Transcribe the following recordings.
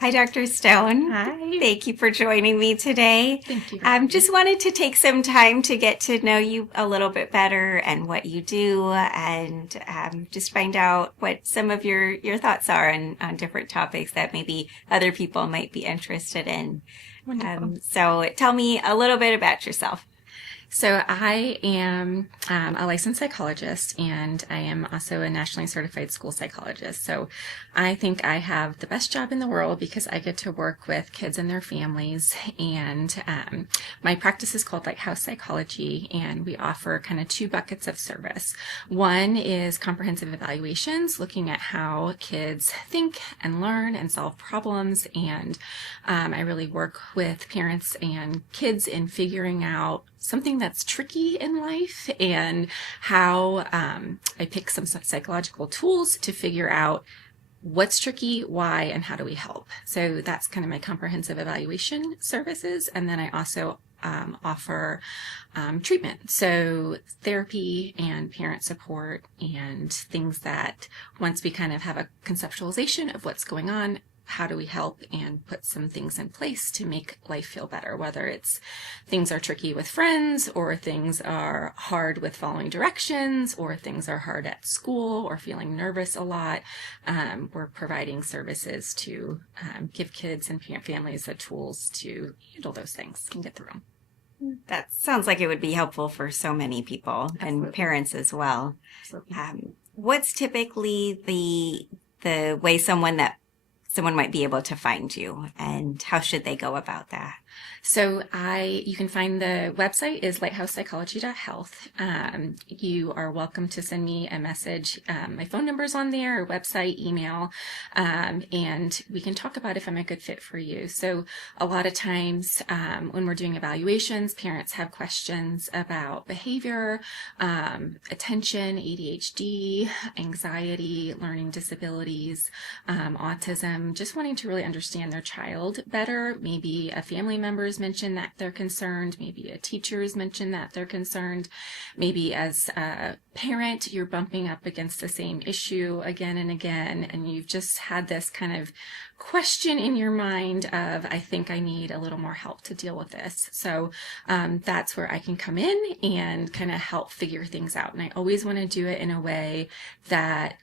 Hi, Dr. Stone. Hi. Thank you for joining me today. Thank you for having me. Just wanted to take some time to get to know you a little bit better and what you do, and just find out what some of your thoughts are on different topics that maybe other people might be interested in. Wonderful. So tell me a little bit about yourself. So I am a licensed psychologist, and I am also a nationally certified school psychologist. So I think I have the best job in the world because I get to work with kids and their families. And my practice is called Lighthouse Psychology, and we offer kind of two buckets of service. One is comprehensive evaluations, looking at how kids think and learn and solve problems. And I really work with parents and kids in figuring out something that's tricky in life and how I pick some psychological tools to figure out what's tricky, why, and how do we help. So that's kind of my comprehensive evaluation services. And then I also offer treatment, so therapy and parent support and things that once we kind of have a conceptualization of what's going on, how do we help and put some things in place to make life feel better, whether it's things are tricky with friends or things are hard with following directions or things are hard at school or feeling nervous a lot. We're providing services to give kids and families the tools to handle those things and get through them. That sounds like it would be helpful for so many people and Absolutely. parents as well. Absolutely. What's typically the way someone might be able to find you, and how should they go about that? So you can find the website is lighthousepsychology.health. You are welcome to send me a message. My phone number is on there, or website, email, and we can talk about if I'm a good fit for you. So a lot of times when we're doing evaluations, parents have questions about behavior, attention, ADHD, anxiety, learning disabilities, autism, just wanting to really understand their child better. Maybe a family member's mentioned that they're concerned. Maybe a teacher's mentioned that they're concerned. Maybe as a parent, you're bumping up against the same issue again and again, and you've just had this kind of question in your mind of, I think I need a little more help to deal with this. So that's where I can come in and kind of help figure things out. And I always want to do it in a way that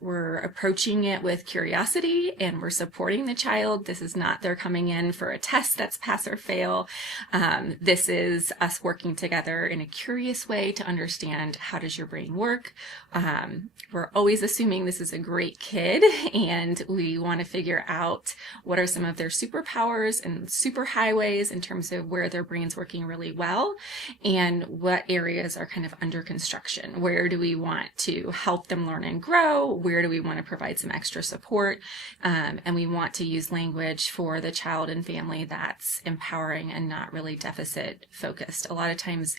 we're approaching it with curiosity and we're supporting the child. This is not they're coming in for a test that's pass or fail. This is us working together in a curious way to understand, how does your brain work? We're always assuming this is a great kid, and we want to figure out what are some of their superpowers and superhighways in terms of where their brain's working really well and what areas are kind of under construction. Where do we want to help them learn and grow? Where do we want to provide some extra support? And we want to use language for the child and family that's empowering and not really deficit focused. A lot of times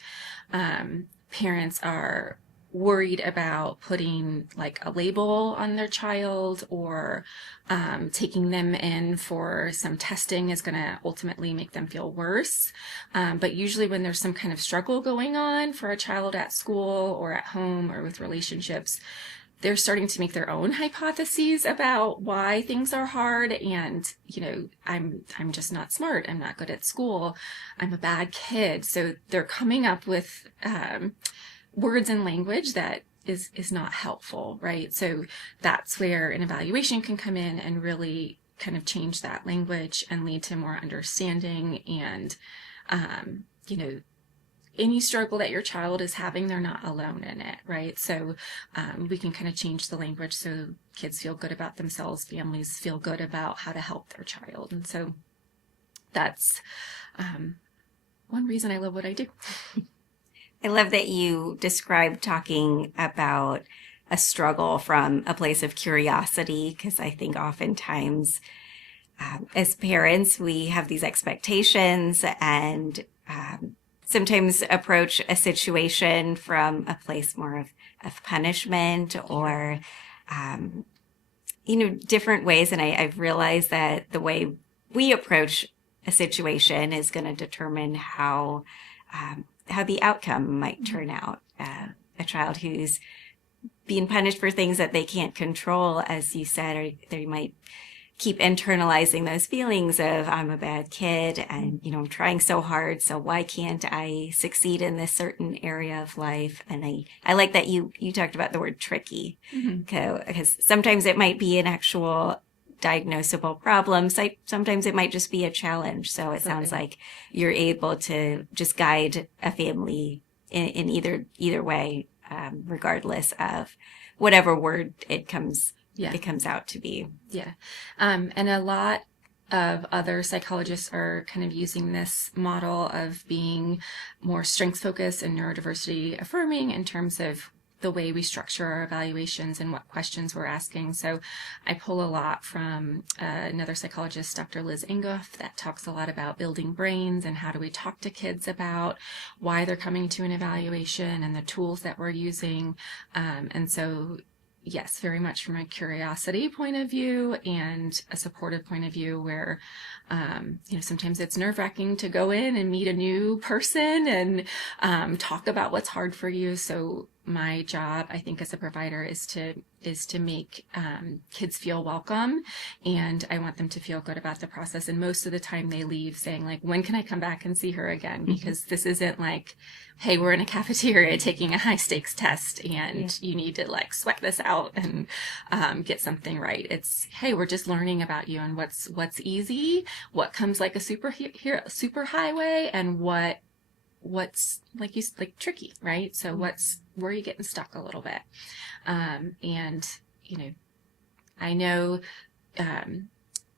parents are worried about putting like a label on their child, or taking them in for some testing is going to ultimately make them feel worse. But usually when there's some kind of struggle going on for a child at school or at home or with relationships, they're starting to make their own hypotheses about why things are hard. And, I'm just not smart. I'm not good at school. I'm a bad kid. So they're coming up with words and language that is not helpful, right? So that's where an evaluation can come in and really kind of change that language and lead to more understanding. And, any struggle that your child is having, they're not alone in it, right? So we can kind of change the language so kids feel good about themselves, families feel good about how to help their child. And so that's one reason I love what I do. I love that you described talking about a struggle from a place of curiosity, because I think oftentimes as parents, we have these expectations and sometimes approach a situation from a place more of punishment or, different ways. And I've realized that the way we approach a situation is going to determine how the outcome might turn out. A child who's being punished for things that they can't control, as you said, or they might keep internalizing those feelings of I'm a bad kid and, I'm trying so hard. So why can't I succeed in this certain area of life? And I like that you talked about the word tricky, because sometimes it might be an actual diagnosable problem. Sometimes it might just be a challenge. So it sounds like you're able to just guide a family in either way, regardless of whatever word it comes out to be. Yeah. And a lot of other psychologists are kind of using this model of being more strengths focused and neurodiversity affirming in terms of the way we structure our evaluations and what questions we're asking. So I pull a lot from another psychologist, Dr. Liz Ingoff, that talks a lot about building brains and how do we talk to kids about why they're coming to an evaluation and the tools that we're using. And so yes, very much from a curiosity point of view and a supportive point of view where, sometimes it's nerve-wracking to go in and meet a new person and talk about what's hard for you. So my job, I think, as a provider is to make kids feel welcome, and I want them to feel good about the process. And most of the time they leave saying, like, when can I come back and see her again? Because this isn't like, hey, we're in a cafeteria taking a high stakes test and you need to like sweat this out and get something right. It's, hey, we're just learning about you and what's easy, what comes like a super highway, and what's like tricky, right? So where are you getting stuck a little bit? And I know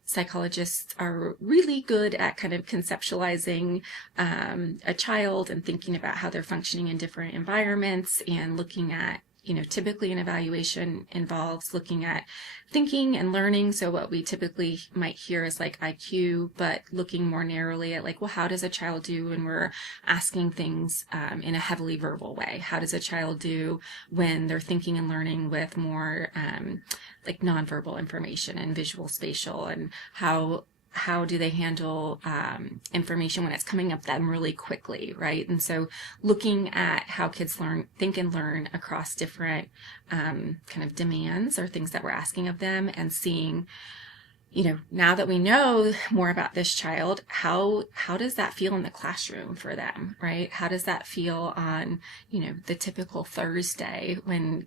psychologists are really good at kind of conceptualizing a child and thinking about how they're functioning in different environments, and looking at, typically an evaluation involves looking at thinking and learning. So what we typically might hear is like IQ, but looking more narrowly at like, well, how does a child do when we're asking things in a heavily verbal way? How does a child do when they're thinking and learning with more like nonverbal information and visual spatial, and how do they handle information when it's coming up them really quickly, right? And so looking at how kids think and learn across different kind of demands or things that we're asking of them, and seeing, now that we know more about this child, how does that feel in the classroom for them, right? How does that feel on, the typical Thursday when,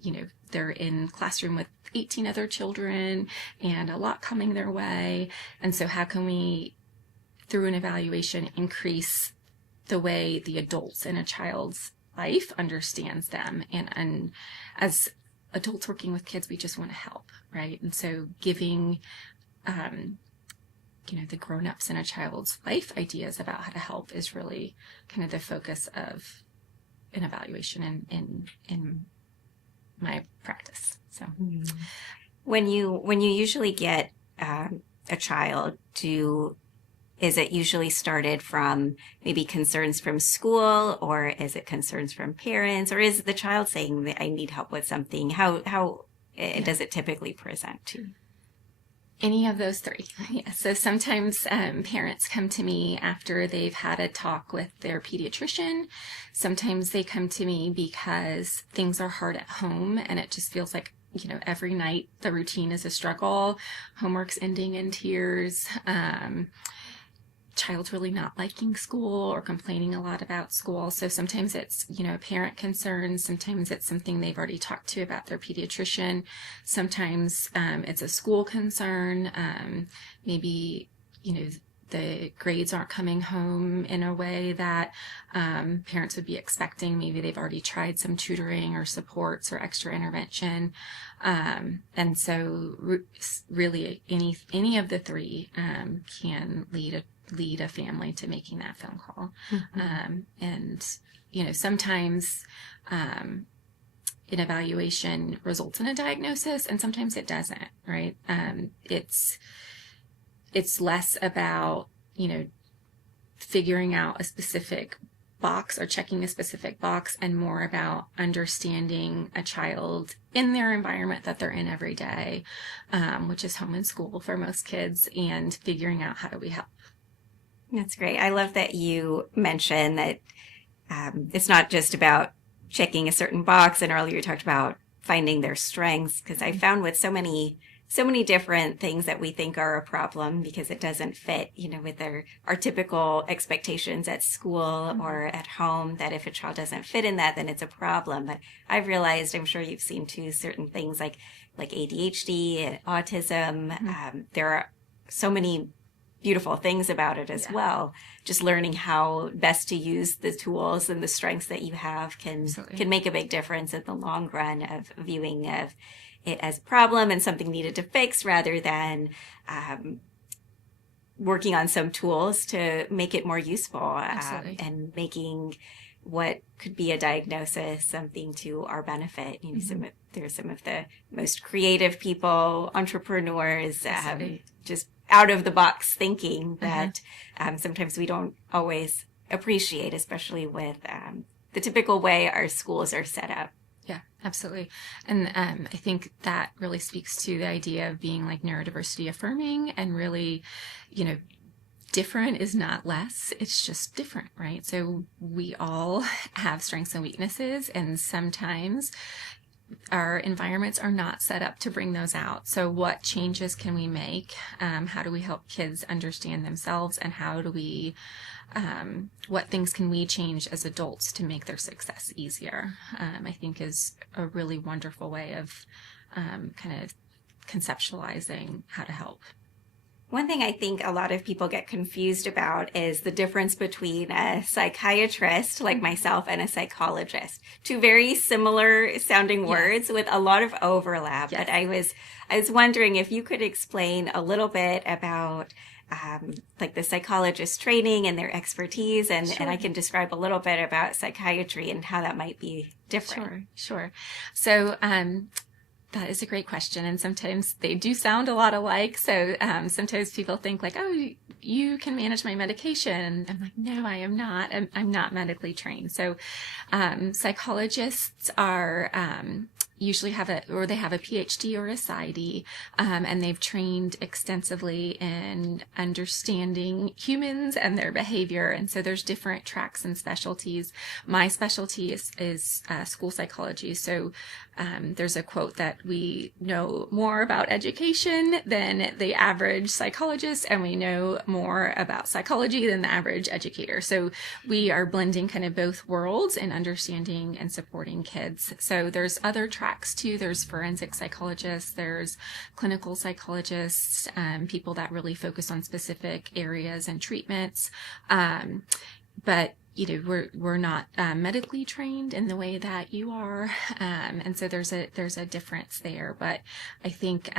they're in classroom with 18 other children and a lot coming their way? And so how can we, through an evaluation, increase the way the adults in a child's life understands them? And as adults working with kids, we just want to help, right? And so giving the grown-ups in a child's life ideas about how to help is really kind of the focus of an evaluation in my practice. So when you usually get a child, is it usually started from maybe concerns from school, or is it concerns from parents, or is the child saying that I need help with something? How does it typically present to? Any of those three. Yeah. So sometimes parents come to me after they've had a talk with their pediatrician. Sometimes they come to me because things are hard at home and it just feels like, every night the routine is a struggle. Homework's ending in tears. Child's really not liking school or complaining a lot about school. So sometimes it's, a parent concern. Sometimes it's something they've already talked to about their pediatrician. Sometimes it's a school concern. Maybe, the grades aren't coming home in a way that parents would be expecting. Maybe they've already tried some tutoring or supports or extra intervention. And so really any of the three can lead a family to making that phone call. And, sometimes an evaluation results in a diagnosis and sometimes it doesn't, right? It's less about, figuring out a specific box or checking a specific box, and more about understanding a child in their environment that they're in every day, which is home and school for most kids, and figuring out how do we help. That's great. I love that you mentioned that it's not just about checking a certain box, and earlier you talked about finding their strengths, because I found with so many so many different things that we think are a problem because it doesn't fit, with our typical expectations at school or at home, that if a child doesn't fit in that, then it's a problem. But I've realized, I'm sure you've seen too, certain things like ADHD and autism. There are so many beautiful things about it as well. Just learning how best to use the tools and the strengths that you have can make a big difference in the long run of viewing of it as a problem and something needed to fix, rather than working on some tools to make it more useful and making what could be a diagnosis something to our benefit. There's some of the most creative people, entrepreneurs, just out of the box thinking that sometimes we don't always appreciate, especially with the typical way our schools are set up. Yeah, absolutely. And I think that really speaks to the idea of being like neurodiversity affirming, and really, different is not less, it's just different, right? So we all have strengths and weaknesses, and sometimes our environments are not set up to bring those out. So what changes can we make? How do we help kids understand themselves, and how do we what things can we change as adults to make their success easier? I think is a really wonderful way of kind of conceptualizing how to help. One thing I think a lot of people get confused about is the difference between a psychiatrist like myself and a psychologist. Two very similar sounding words with a lot of overlap. But I was wondering if you could explain a little bit about like the psychologist training and their expertise, and I can describe a little bit about psychiatry and how that might be different. Sure. So, that is a great question. And sometimes they do sound a lot alike. So sometimes people think like, oh, you can manage my medication. I'm like, no, I am not. I'm not medically trained. So psychologists are usually have a PhD or a PsyD, and they've trained extensively in understanding humans and their behavior. And so there's different tracks and specialties. My specialty is school psychology. So there's a quote that we know more about education than the average psychologist, and we know more about psychology than the average educator. So we are blending kind of both worlds in understanding and supporting kids. So there's other tracks too. There's forensic psychologists, there's clinical psychologists, people that really focus on specific areas and treatments. But we're not medically trained in the way that you are, and so there's a difference there. But I think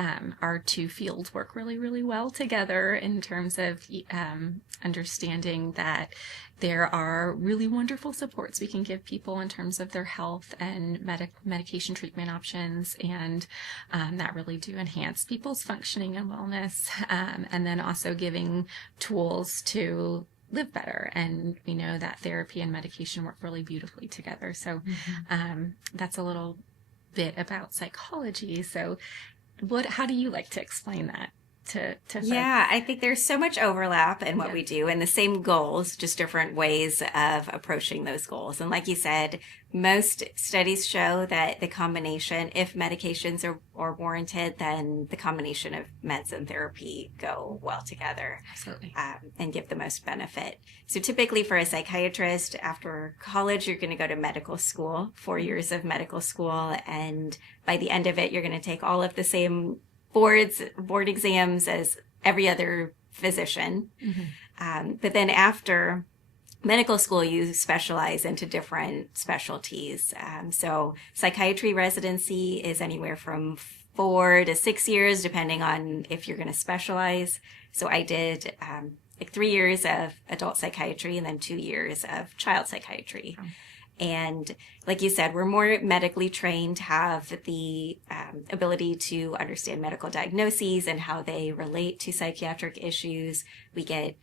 our two fields work really, really well together in terms of understanding that there are really wonderful supports we can give people in terms of their health and medication treatment options, and that really do enhance people's functioning and wellness, and then also giving tools to live better. And we know that therapy and medication work really beautifully together. So that's a little bit about psychology. So how do you like to explain that to folks? Yeah, I think there's so much overlap in what we do, and the same goals, just different ways of approaching those goals. And like you said, most studies show that the combination, if medications are warranted, then the combination of meds and therapy go well together. Absolutely. And give the most benefit. So typically for a psychiatrist, after college, you're going to go to medical school, 4 years of medical school. And by the end of it, you're going to take all of the same board exams as every other physician. But then after medical school, you specialize into different specialties. So psychiatry residency is anywhere from 4 to 6 years, depending on if you're going to specialize. So I did like 3 years of adult psychiatry and then 2 years of child psychiatry. And like you said, we're more medically trained, have the ability to understand medical diagnoses and how they relate to psychiatric issues. We get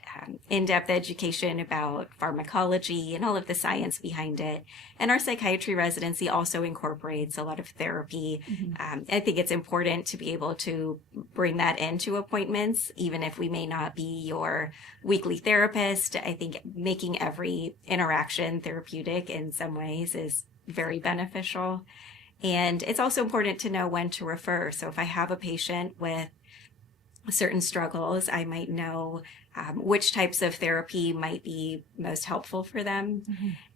in-depth education about pharmacology and all of the science behind it. And our psychiatry residency also incorporates a lot of therapy. I think it's important to be able to bring that into appointments, even if we may not be your weekly therapist. I think making every interaction therapeutic in some ways is very beneficial. And it's also important to know when to refer. So if I have a patient with certain struggles, I might know which types of therapy might be most helpful for them,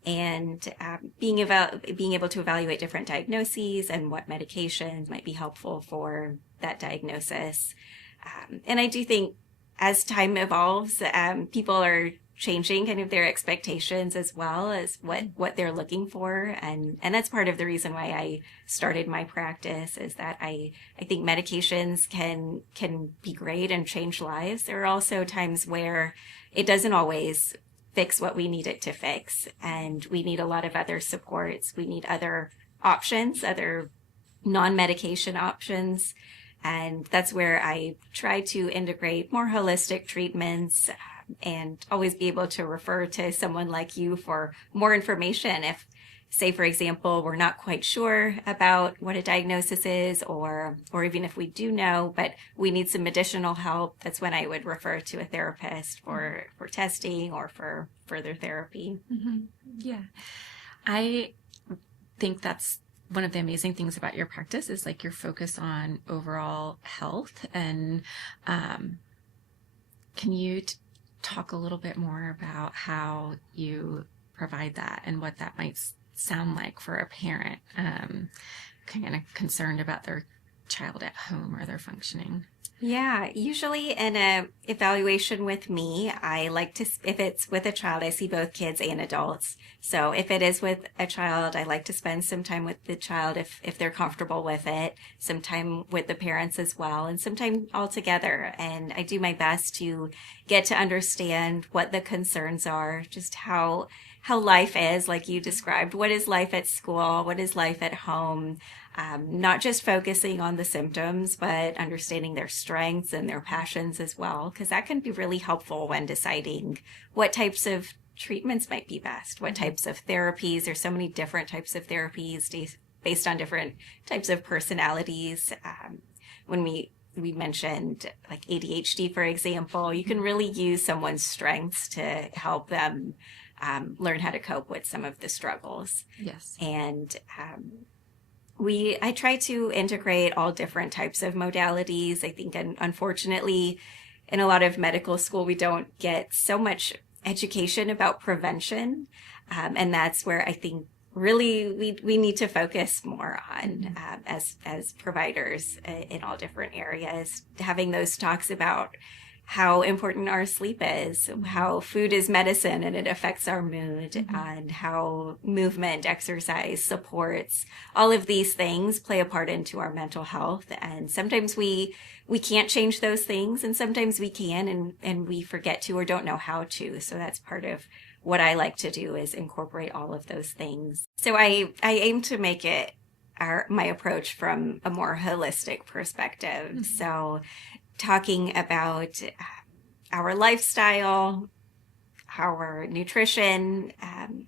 and being able to evaluate different diagnoses and what medications might be helpful for that diagnosis. And I do think as time evolves, people are changing kind of their expectations as well as what they're looking for. And that's part of the reason why I started my practice, is that I think medications can be great and change lives. There are also times where it doesn't always fix what we need it to fix. And we need a lot of other supports. We need other options, other non-medication options. And that's where I try to integrate more holistic treatments, and always be able to refer to someone like you for more information. If, say, for example, we're not quite sure about what a diagnosis is, or even if we do know, but we need some additional help, that's when I would refer to a therapist for testing or for further therapy. Yeah. I think that's one of the amazing things about your practice is like your focus on overall health. And can you talk a little bit more about how you provide that and what that might sound like for a parent kind of concerned about their child at home or their functioning? Yeah, usually in a evaluation with me, I like to, if it's with a child, I see both kids and adults. So if it is with a child, I like to spend some time with the child if they're comfortable with it, some time with the parents as well, and some time all together. And I do my best to get to understand what the concerns are, just how life is, like you described. What is life at school? What is life at home? Not just focusing on the symptoms, but understanding their strengths and their passions as well, because that can be really helpful when deciding what types of treatments might be best, what types of therapies. There's so many different types of therapies based on different types of personalities. When we mentioned like ADHD, for example, you can really use someone's strengths to help them learn how to cope with some of the struggles. Yes. And I try to integrate all different types of modalities. I think, unfortunately, in a lot of medical school, we don't get so much education about prevention. And that's where I think really we need to focus more on as providers in all different areas, having those talks about how important our sleep is, how food is medicine and it affects our mood, and how movement, exercise, supports, all of these things play a part into our mental health. And sometimes we can't change those things, and sometimes we can, and we forget to or don't know how to. So that's part of what I like to do, is incorporate all of those things. So I aim to make it my approach from a more holistic perspective. So talking about our lifestyle, our nutrition,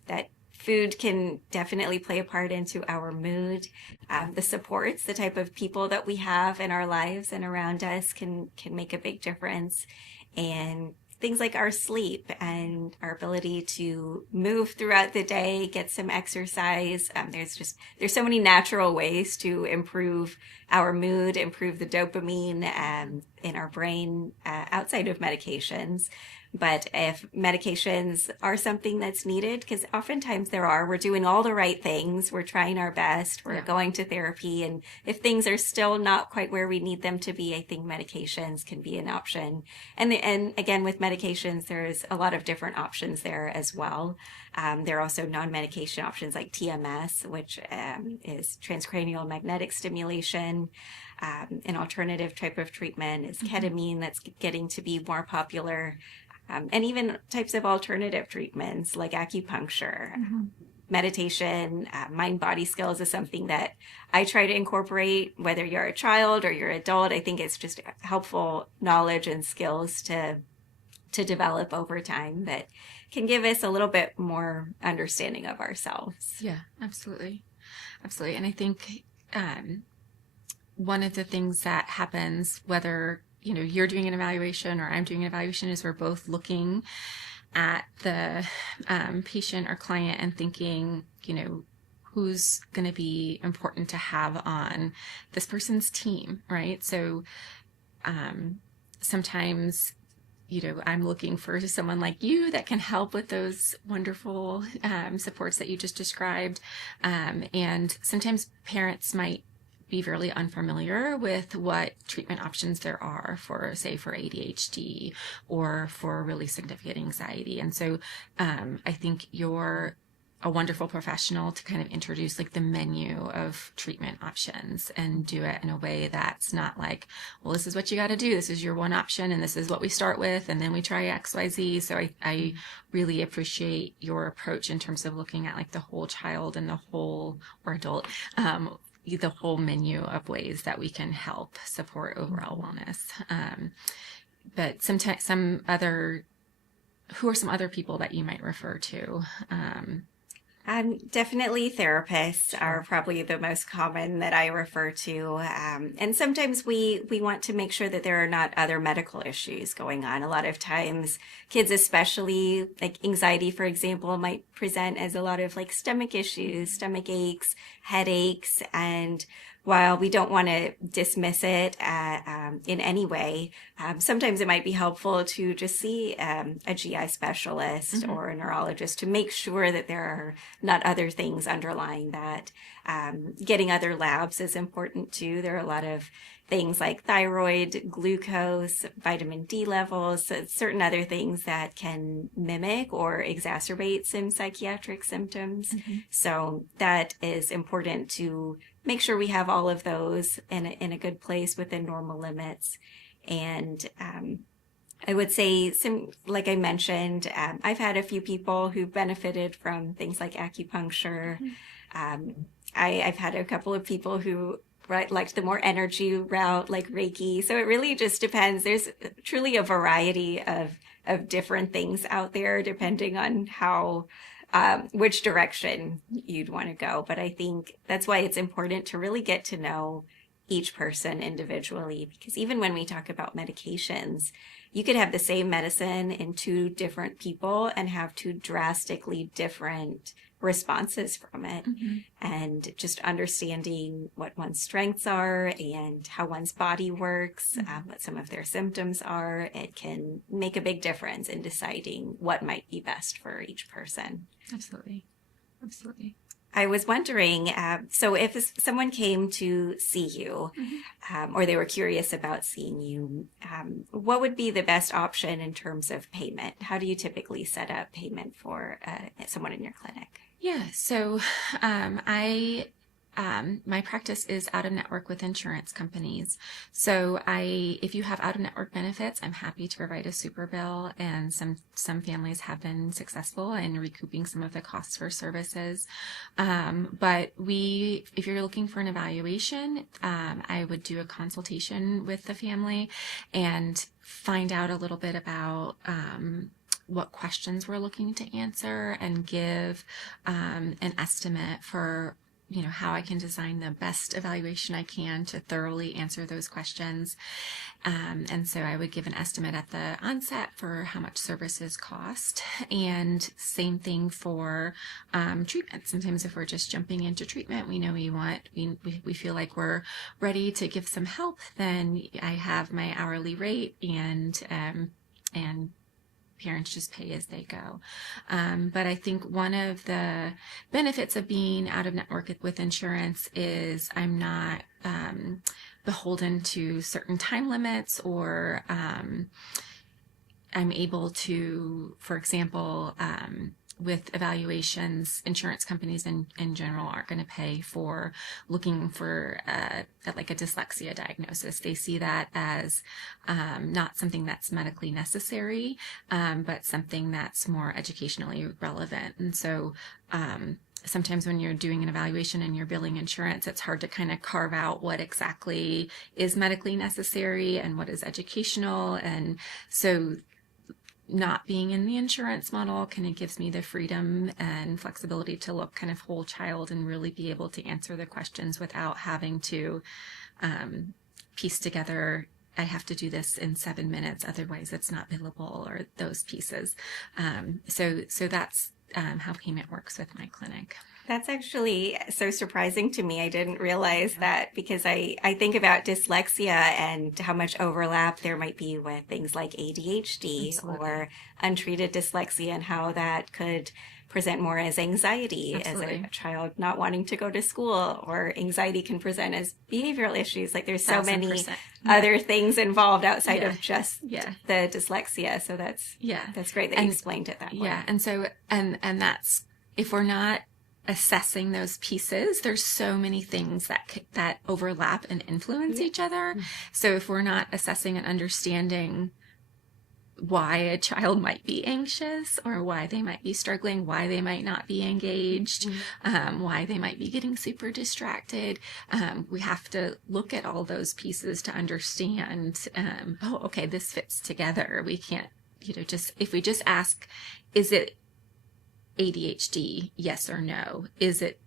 that food can definitely play a part into our mood. The supports, the type of people that we have in our lives and around us can make a big difference. And things like our sleep and our ability to move throughout the day, get some exercise. There's so many natural ways to improve our mood, improve the dopamine in our brain outside of medications. But if medications are something that's needed, because oftentimes we're doing all the right things, we're trying our best, we're going to therapy, and if things are still not quite where we need them to be, I think medications can be an option. And again, with medications, there's a lot of different options there as well. There are also non-medication options like TMS, which is transcranial magnetic stimulation. An alternative type of treatment is ketamine, that's getting to be more popular. And even types of alternative treatments like acupuncture, meditation, mind-body skills is something that I try to incorporate, whether you're a child or you're an adult. I think it's just helpful knowledge and skills to develop over time that can give us a little bit more understanding of ourselves. Yeah, absolutely. Absolutely. And I think one of the things that happens, whether you're doing an evaluation or I'm doing an evaluation, is we're both looking at the patient or client and thinking, who's going to be important to have on this person's team, right? So sometimes, I'm looking for someone like you that can help with those wonderful supports that you just described. And sometimes parents might be really unfamiliar with what treatment options there are for, say, for ADHD or for really significant anxiety. And so I think you're a wonderful professional to kind of introduce like the menu of treatment options and do it in a way that's not like, well, this is what you got to do. This is your one option and this is what we start with. And then we try XYZ. So I really appreciate your approach in terms of looking at like the whole child and the whole, or adult, the whole menu of ways that we can help support overall wellness. But sometimes who are some other people that you might refer to? Definitely therapists are probably the most common that I refer to. And sometimes we want to make sure that there are not other medical issues going on. A lot of times kids, especially like anxiety, for example, might present as a lot of like stomach issues, stomach aches, headaches. And while we don't want to dismiss it in any way, sometimes it might be helpful to just see a GI specialist or a neurologist to make sure that there are not other things underlying that. Getting other labs is important too. There are a lot of things like thyroid, glucose, vitamin D levels, certain other things that can mimic or exacerbate some psychiatric symptoms. So that is important to make sure we have all of those in a good place within normal limits. And I would say, like I mentioned, I've had a few people who benefited from things like acupuncture. I've had a couple of people who liked the more energy route, like Reiki. So it really just depends. There's truly a variety of different things out there, depending on how which direction you'd want to go. But I think that's why it's important to really get to know each person individually, because even when we talk about medications, you could have the same medicine in two different people and have two drastically different responses from it. And just understanding what one's strengths are and how one's body works, what some of their symptoms are, it can make a big difference in deciding what might be best for each person. Absolutely. I was wondering, so if someone came to see you, or they were curious about seeing you, what would be the best option in terms of payment? How do you typically set up payment for someone in your clinic? Yeah, so my practice is out of network with insurance companies. So if you have out of network benefits, I'm happy to provide a super bill, and some families have been successful in recouping some of the costs for services. But if you're looking for an evaluation, I would do a consultation with the family and find out a little bit about what questions we're looking to answer and give an estimate for how I can design the best evaluation I can to thoroughly answer those questions. And so I would give an estimate at the onset for how much services cost, and same thing for treatment. Sometimes if we're just jumping into treatment, we know we feel like we're ready to give some help, then I have my hourly rate, and parents just pay as they go. But I think one of the benefits of being out of network with insurance is I'm not beholden to certain time limits, or I'm able to, for example, with evaluations, insurance companies in general aren't going to pay for looking for like a dyslexia diagnosis. They see that as not something that's medically necessary, but something that's more educationally relevant. And so sometimes when you're doing an evaluation and you're billing insurance, it's hard to kind of carve out what exactly is medically necessary and what is educational. And so not being in the insurance model kind of gives me the freedom and flexibility to look kind of whole child and really be able to answer the questions without having to piece together, I have to do this in 7 minutes, otherwise it's not billable, or those pieces. So that's how payment works with my clinic. That's actually so surprising to me. I didn't realize that because I think about dyslexia and how much overlap there might be with things like ADHD Absolutely. or untreated dyslexia and how that could present more as anxiety as Absolutely. a child not wanting to go to school, or anxiety can present as behavioral issues. Like there's so many 1000%. other things involved outside Yeah. of just Yeah. the dyslexia. So that's great that you explained it that way. Yeah. And so, and that's, if we're not assessing those pieces, there's so many things that overlap and influence each other. So if we're not assessing and understanding why a child might be anxious, or why they might be struggling, why they might not be engaged, why they might be getting super distracted, we have to look at all those pieces to understand, oh, okay, this fits together. We can't, just, if we just ask, is it ADHD? Yes or no? Is it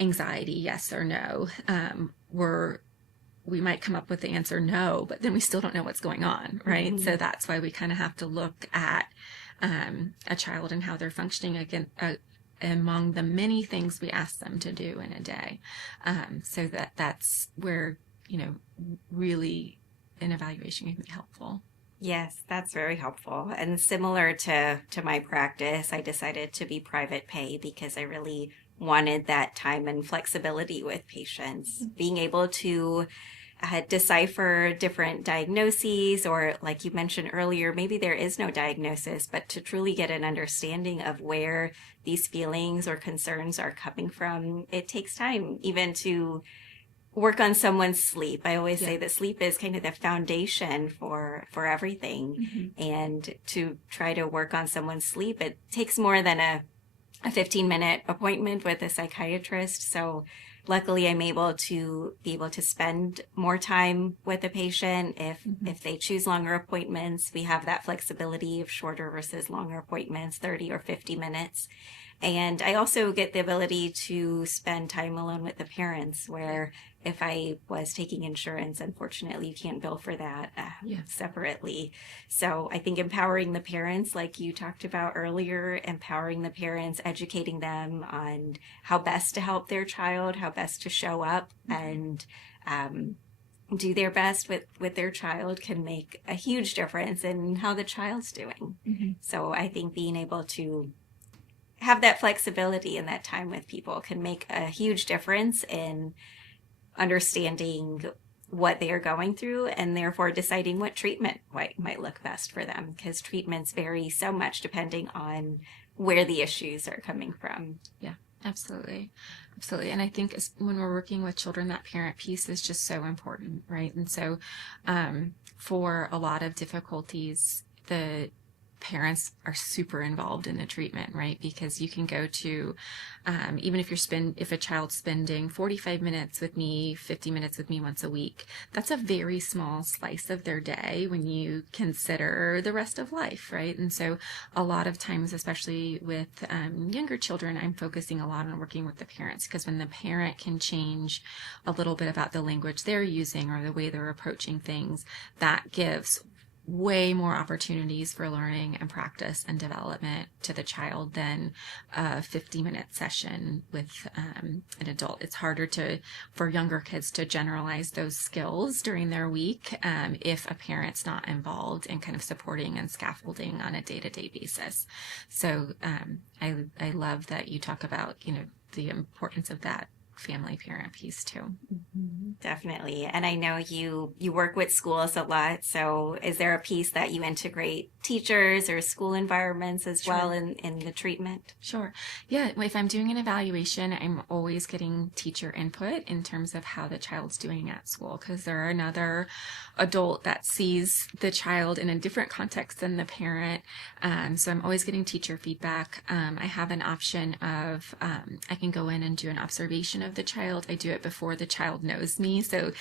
anxiety? Yes or no? We might come up with the answer no, but then we still don't know what's going on, right? So that's why we kind of have to look at a child and how they're functioning again, among the many things we ask them to do in a day. So that's where, really an evaluation can be helpful. Yes, that's very helpful. And similar to my practice, I decided to be private pay because I really wanted that time and flexibility with patients, being able to decipher different diagnoses, or like you mentioned earlier, maybe there is no diagnosis, but to truly get an understanding of where these feelings or concerns are coming from. It takes time even to work on someone's sleep. I always say that sleep is kind of the foundation for everything. And to try to work on someone's sleep, it takes more than a 15-minute appointment with a psychiatrist. So luckily I'm able to spend more time with a patient. If they choose longer appointments, we have that flexibility of shorter versus longer appointments, 30 or 50 minutes. And I also get the ability to spend time alone with the parents, where if I was taking insurance, unfortunately, you can't bill for that separately. So I think empowering the parents, like you talked about earlier, empowering the parents, educating them on how best to help their child, how best to show up and do their best with their child can make a huge difference in how the child's doing. So I think being able to have that flexibility and that time with people can make a huge difference in understanding what they are going through, and therefore deciding what treatment might look best for them, because treatments vary so much depending on where the issues are coming from. Yeah, absolutely. Absolutely. And I think when we're working with children, that parent piece is just so important, right? And so for a lot of difficulties, the parents are super involved in the treatment, right? Because you can go to, even if a child's spending 45 minutes with me, 50 minutes with me once a week, that's a very small slice of their day when you consider the rest of life, right? And so a lot of times, especially with younger children, I'm focusing a lot on working with the parents, because when the parent can change a little bit about the language they're using or the way they're approaching things, that gives way more opportunities for learning and practice and development to the child than a 50-minute session with an adult. It's harder for younger kids to generalize those skills during their week if a parent's not involved in kind of supporting and scaffolding on a day-to-day basis. So I love that you talk about, the importance of that family parent piece too. Definitely. And I know you work with schools a lot. So is there a piece that you integrate teachers or school environments as well in the treatment? Sure. Yeah. If I'm doing an evaluation, I'm always getting teacher input in terms of how the child's doing at school, because they're another adult that sees the child in a different context than the parent. So I'm always getting teacher feedback. I have an option of I can go in and do an observation of the child. I do it before the child knows me. So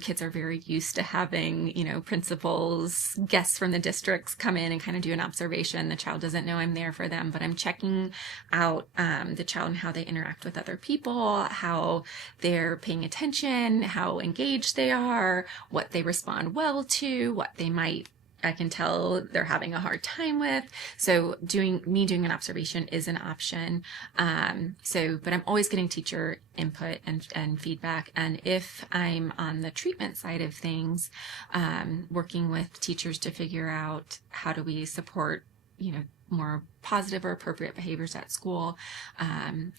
kids are very used to having, principals, guests from the districts come in and kind of do an observation. The child doesn't know I'm there for them, but I'm checking out the child and how they interact with other people, how they're paying attention, how engaged they are, what they respond well to, what they might I can tell they're having a hard time with. So doing an observation is an option. But I'm always getting teacher input and feedback. And if I'm on the treatment side of things, working with teachers to figure out how do we support, more positive or appropriate behaviors at school.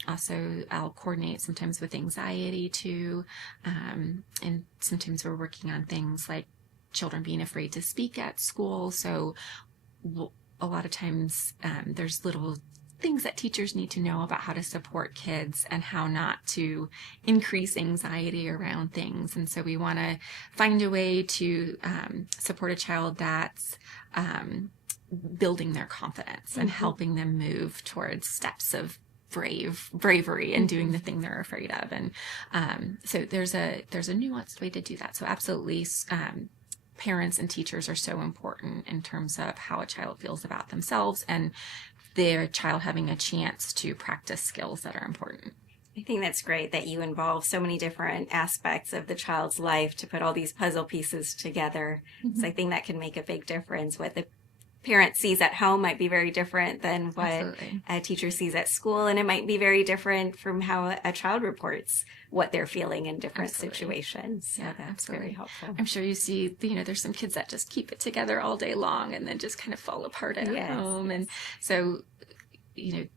Also, I'll coordinate sometimes with anxiety too. And sometimes we're working on things like children being afraid to speak at school. So a lot of times there's little things that teachers need to know about how to support kids and how not to increase anxiety around things. And so we want to find a way to support a child that's building their confidence and helping them move towards steps of bravery and doing the thing they're afraid of. And so there's a nuanced way to do that. So absolutely, parents and teachers are so important in terms of how a child feels about themselves and their child having a chance to practice skills that are important. I think that's great that you involve so many different aspects of the child's life to put all these puzzle pieces together. So I think that can make a big difference. What the parent sees at home might be very different than what Absolutely. a teacher sees at school, and it might be very different from how a child reports what they're feeling in different situations. So Yeah, that's absolutely. very helpful. I'm sure you see, there's some kids that just keep it together all day long and then just kind of fall apart at home. And so,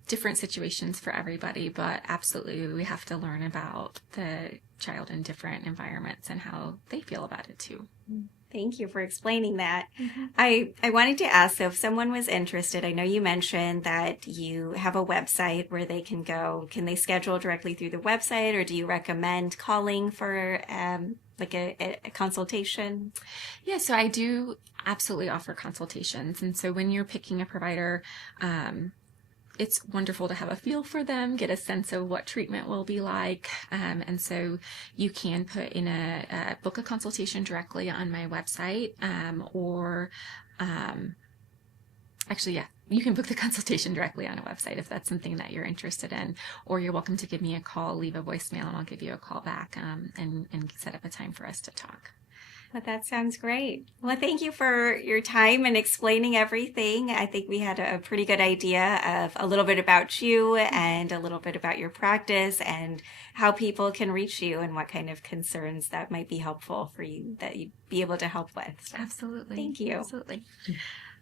different situations for everybody, but absolutely we have to learn about the child in different environments and how they feel about it too. Thank you for explaining that. I wanted to ask, so if someone was interested, I know you mentioned that you have a website where they can go. Can they schedule directly through the website, or do you recommend calling for like a consultation? Yeah, so I do absolutely offer consultations. And so when you're picking a provider, it's wonderful to have a feel for them, get a sense of what treatment will be like. And so you can put in book a consultation directly on my website, you can book the consultation directly on a website if that's something that you're interested in, or you're welcome to give me a call, leave a voicemail, and I'll give you a call back and set up a time for us to talk. Well, that sounds great. Well, thank you for your time and explaining everything. I think we had a pretty good idea of a little bit about you and a little bit about your practice and how people can reach you and what kind of concerns that might be helpful for you that you'd be able to help with. So, Absolutely. thank you. Absolutely.